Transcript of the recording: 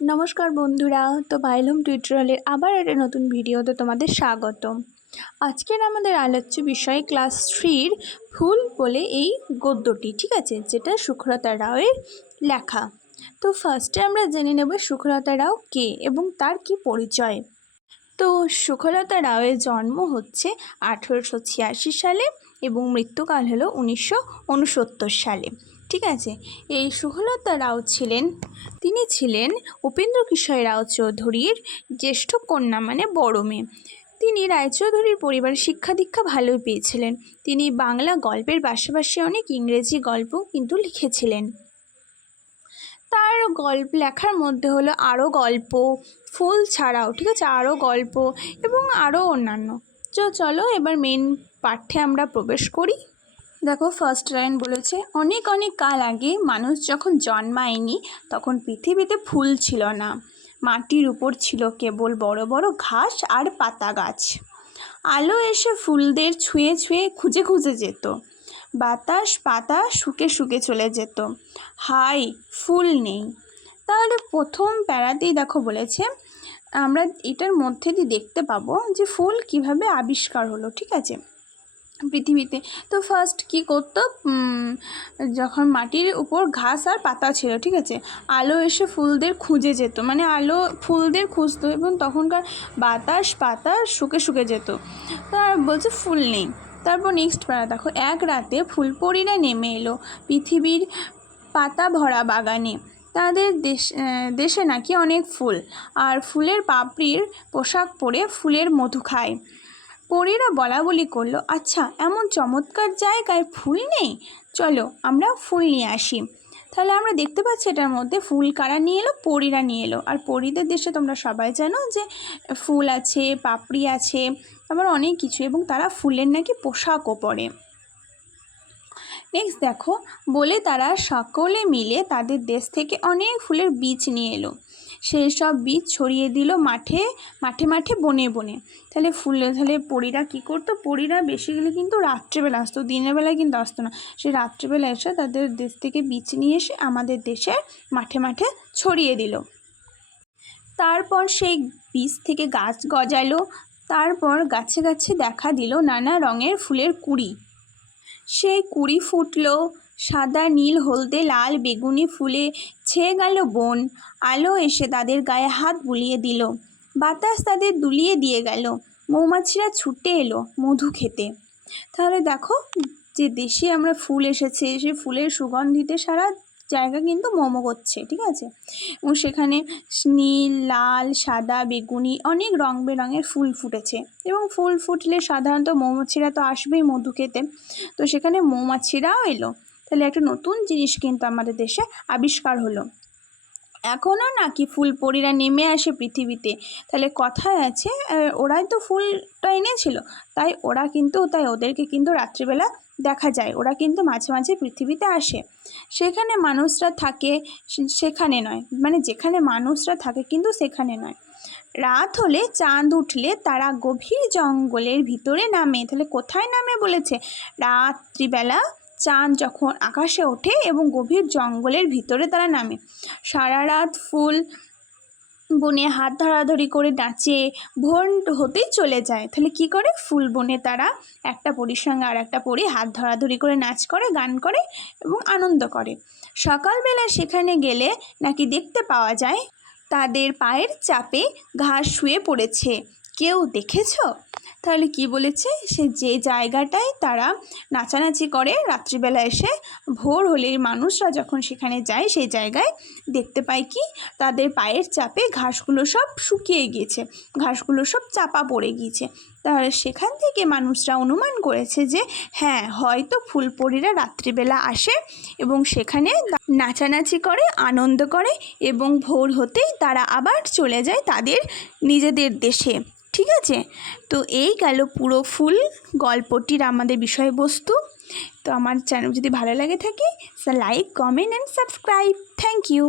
নমস্কার বন্ধুরা, তো বাইলুম টিউটোরিয়ালের আবার একটা নতুন ভিডিওতে তোমাদের স্বাগতম। আজকের আমাদের আলোচ্য বিষয় ক্লাস 3-র ফুল বলে এই গদ্যটি, ঠিক আছে, যেটা সুখলতা রাওয়ের লেখা। তো ফার্স্টে আমরা জেনে নেব সুখলতা রাও কে এবং তার কি পরিচয়। তো সুখলতা রাওয়ের জন্ম হচ্ছে 1886 সালে এবং মৃত্যুকাল হলো 1969 সালে, ঠিক আছে। এই সুখলতা রাও তিনি ছিলেন উপেন্দ্র কিশোর রাও চৌধুরীর জ্যেষ্ঠ কন্যা, মানে বড় মেয়ে। তিনি রায়চৌধুরীর পরিবারের শিক্ষা দীক্ষা ভালোই পেয়েছিলেন। তিনি বাংলা গল্পের পাশাপাশি অনেক ইংরেজি গল্প কিন্তু লিখেছিলেন। তার গল্প লেখার মধ্যে হলো আরও গল্প, ফুল ছাড়াও, ঠিক আছে, আরও গল্প এবং আরও অন্যান্য। চলো এবার মেন পাঠ্যে আমরা প্রবেশ করি। দেখো, ফার্স্ট লাইন বলেছে, অনেক অনেক কাল আগে মানুষ যখন জন্মায়নি তখন পৃথিবীতে ফুল ছিল না। মাটির উপর ছিল কেবল বড় বড় ঘাস আর পাতা গাছ। আলো এসে ফুলদের ছুঁয়ে ছুঁয়ে খুঁজে খুঁজে যেত। বাতাস পাতা শুকে শুকে চলে যেত। হাই, ফুল নেই। তাহলে প্রথম প্যারাতেই দেখো বলেছে, আমরা এটার মধ্যে দিয়ে দেখতে পাবো যে ফুল কিভাবে আবিষ্কার হলো, ঠিক আছে, পৃথিবীতে। তো ফার্স্ট কী করতো, যখন মাটির উপর ঘাস আর পাতা ছিল, ঠিক আছে, আলো এসে ফুলদের খুঁজে যেত, মানে আলো ফুলদের খুঁজতো এবং তখনকার বাতাস পাতা শুকে শুকে যেত। তার বলছে ফুল নেই। তারপর নেক্সট প্যারা দেখো, এক রাতে ফুলপরীরা নেমে এলো পৃথিবীর পাতা ভরা বাগানে। তাদের দেশে নাকি অনেক ফুল, আর ফুলের পাপড়ির পোশাক পরে ফুলের মধু খায়। পরীরা বলা বলি করলো, আচ্ছা, এমন চমৎকার জায়গায় ফুল নেই, চলো আমরা ফুল নিয়ে আসি। তাহলে আমরা দেখতে পাচ্ছি এটার মধ্যে ফুল কারা নিয়ে এলো, পরীরা নিয়ে এলো। আর পরীদের দেশে তোমরা সবাই জানো যে ফুল আছে, পাপড়ি আছে, আবার অনেক কিছু, এবং তারা ফুলের নাকি পোশাকও পরে। নেক্সট দেখো, বলে তারা সকলে মিলে তাদের দেশ থেকে অনেক ফুলের বীজ নিয়ে এলো। সেই সব বীজ ছড়িয়ে দিল মাঠে মাঠে বনে বনে। তাহলে পরীরা কী করতো, পরীরা বেসিক্যালি কিন্তু রাত্রেবেলা আসতো, দিনের বেলায় কিন্তু আসতো না। সে রাত্রেবেলা এসে তাদের দেশ থেকে বীজ নিয়ে এসে আমাদের দেশে মাঠে মাঠে ছড়িয়ে দিল। তারপর সেই বীজ থেকে গাছ গজালো। তারপর গাছে গাছে দেখা দিল নানা রঙের ফুলের কুঁড়ি। সেই কুঁড়ি ফুটলো, সাদা নীল হলদে লাল বেগুনি ফুলে ছেয়ে গেল বন। আলো এসে তাদের গায়ে হাত বুলিয়ে দিল, বাতাস তাদের দুলিয়ে দিয়ে গেল। মৌমাছিরা ছুটে এলো মধু খেতে। তাহলে দেখো, যে দেশে আমরা ফুল এসেছে, সে ফুলের সুগন্ধিতে সারা জায়গা কিন্তু মোমো করছে, ঠিক আছে, এবং সেখানে নীল লাল সাদা বেগুনি অনেক রং বেরঙের ফুল ফুটেছে, এবং ফুল ফুটলে সাধারণত মৌমাছিরা তো আসবেই মধু খেতে। তো সেখানে মৌমাছিরাও এলো। তাহলে একটা নতুন জিনিস কিন্তু আমাদের দেশে আবিষ্কার হলো। এখনও নাকি ফুল পরীরা নেমে আসে পৃথিবীতে। তাহলে কথায় আছে, ওরাই তো ফুলটা এনেছিল, তাই ওদেরকে কিন্তু রাত্রিবেলা দেখা যায়। ওরা কিন্তু মাঝে মাঝে পৃথিবীতে আসে। সেখানে মানুষরা থাকে, সেখানে নয়, মানে যেখানে মানুষরা থাকে কিন্তু সেখানে নয়। রাত হলে চাঁদ উঠলে তারা গভীর জঙ্গলের ভিতরে নামে। তাহলে কোথায় নামে বলেছে, রাত্রিবেলা চাঁদ যখন আকাশে ওঠে এবং গভীর জঙ্গলের ভিতরে তারা নামে। সারা রাত ফুল বনে হাত ধরাধরি করে নাচে, ভোর হতেই চলে যায়। তাহলে কি করে, ফুল বনে তারা একটা পরীর সঙ্গে আর একটা পরী হাত ধরাধরি করে নাচ করে, গান করে এবং আনন্দ করে। সকালবেলা সেখানে গেলে নাকি দেখতে পাওয়া যায় তাদের পায়ের চাপে ঘাস শুয়ে পড়েছে। কেউ দেখেছো? তাহলে কি বলেছে, সে যে জায়গাটায় তারা নাচানাচি করে রাত্রিবেলা এসে, ভোর হলেই মানুষরা যখন সেখানে যায় সেই জায়গায় দেখতে পায় কি, তাদের পায়ের চাপে ঘাসগুলো সব শুকিয়ে গিয়েছে, ঘাসগুলো সব চাপা পড়ে গিয়েছে। তাহলে সেখান থেকে মানুষরা অনুমান করেছে যে হ্যাঁ, হয়তো ফুলপরীরা রাত্রিবেলা আসে এবং সেখানে নাচানাচি করে, আনন্দ করে, এবং ভোর হতেই তারা আবার চলে যায় তাদের নিজেদের দেশে, ঠিক আছে। তো এই গেল পুরো ফুল গল্পটির আমাদের বিষয়বস্তু। তো আমার চ্যানেল যদি ভালো লাগে থাকে, like comment and subscribe. Thank you.